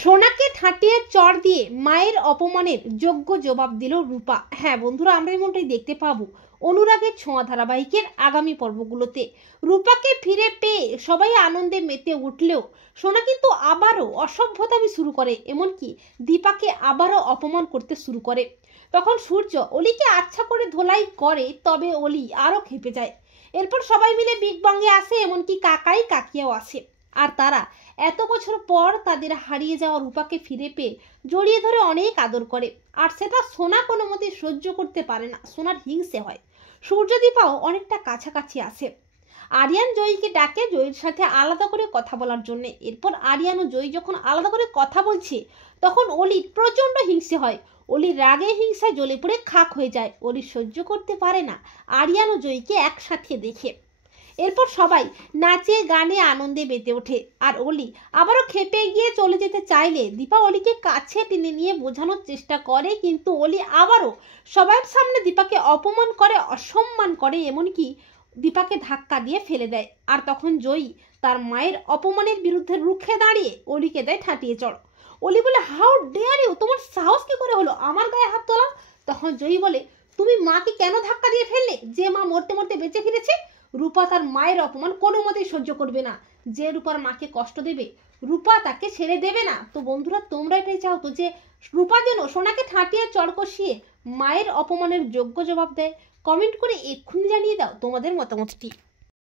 সোনাকে ঠাটিয়ে চড় দিয়ে মায়ের অপমানের যোগ্য জবাব দিল রূপা। হ্যাঁ বন্ধুরা, আমরা এমনটাই দেখতে পাবো অনুরাগের ছোঁয়া ধারাবাহিকের আগামী পর্বগুলোতে। রূপাকে ফিরে পেয়ে সবাই আনন্দে মেতে উঠলেও সোনা কিন্তু আবারও অসভ্যতামি শুরু করে, এমনকি দীপাকে আবারও অপমান করতে শুরু করে। তখন সূর্য অলিকে আচ্ছা করে ধোলাই করে, তবে অলি আরো খেপে যায়। এরপর সবাই মিলে বিগ বঙ্গে আসে, এমনকি কাকাই কাকিয়াও আসে। আর তারা এত বছর পর তাদের হারিয়ে যাওয়া রূপাকে ফিরে পেয়ে জড়িয়ে ধরে অনেক আদর করে। আর সেটা সোনা কোনো মতে সহ্য করতে পারে না, সোনার হিংসে হয়। সূর্যদীপাও অনেকটা কাছাকাছি আসে। আরিয়ান জয়ীকে ডাকে জয়ীর সাথে আলাদা করে কথা বলার জন্য। এরপর আরিয়ান ও জয়ী যখন আলাদা করে কথা বলছে, তখন অলির প্রচন্ড হিংসে হয়। অলির রাগে হিংসায় জ্বলে পড়ে খাক হয়ে যায়। অলি সহ্য করতে পারে না আরিয়ান ও জয়ীকে একসাথে দেখে। এরপর সবাই নাচে গানে আনন্দে মেতে ওঠে। আর অলি আবারও খেপে গিয়ে চলে যেতে চাইলে দীপা অলিকে কাছে টেনে নিয়ে বোঝানোর চেষ্টা করে, কিন্তু অলি আবারও সবার সামনে দীপাকে অপমান করে, অসম্মান করে, এমনকি দীপাকে ধাক্কা দিয়ে ফেলে দেয়। আর তখন জয়ী তার মায়ের অপমানের বিরুদ্ধে রুখে দাঁড়িয়ে অলিকে দেয় ঠাটিয়ে চড়। অলি বলে, হাউ ডেয়ার ইউ, তোমার সাহস কি করে হলো আমার গায়ে হাত তোলা? তখন জয়ী বলে, তুমি মাকে কেন ধাক্কা দিয়ে ফেললে, যে মা মরতে মরতে বেঁচে ফিরেছে? রূপা তার মায়ের অপমান কোনো মতেই সহ্য করবে না। যে রূপার মাকে কষ্ট দেবে, রূপা তাকে ছেড়ে দেবে না। তো বন্ধুরা, তোমরা এটাই চাও তো যে রূপা যেন সোনাকে ঠাটিয়ে চড় কষিয়ে মায়ের অপমানের যোগ্য জবাব দেয়? কমেন্ট করে এক্ষুনি জানিয়ে দাও তোমাদের মতামতটি।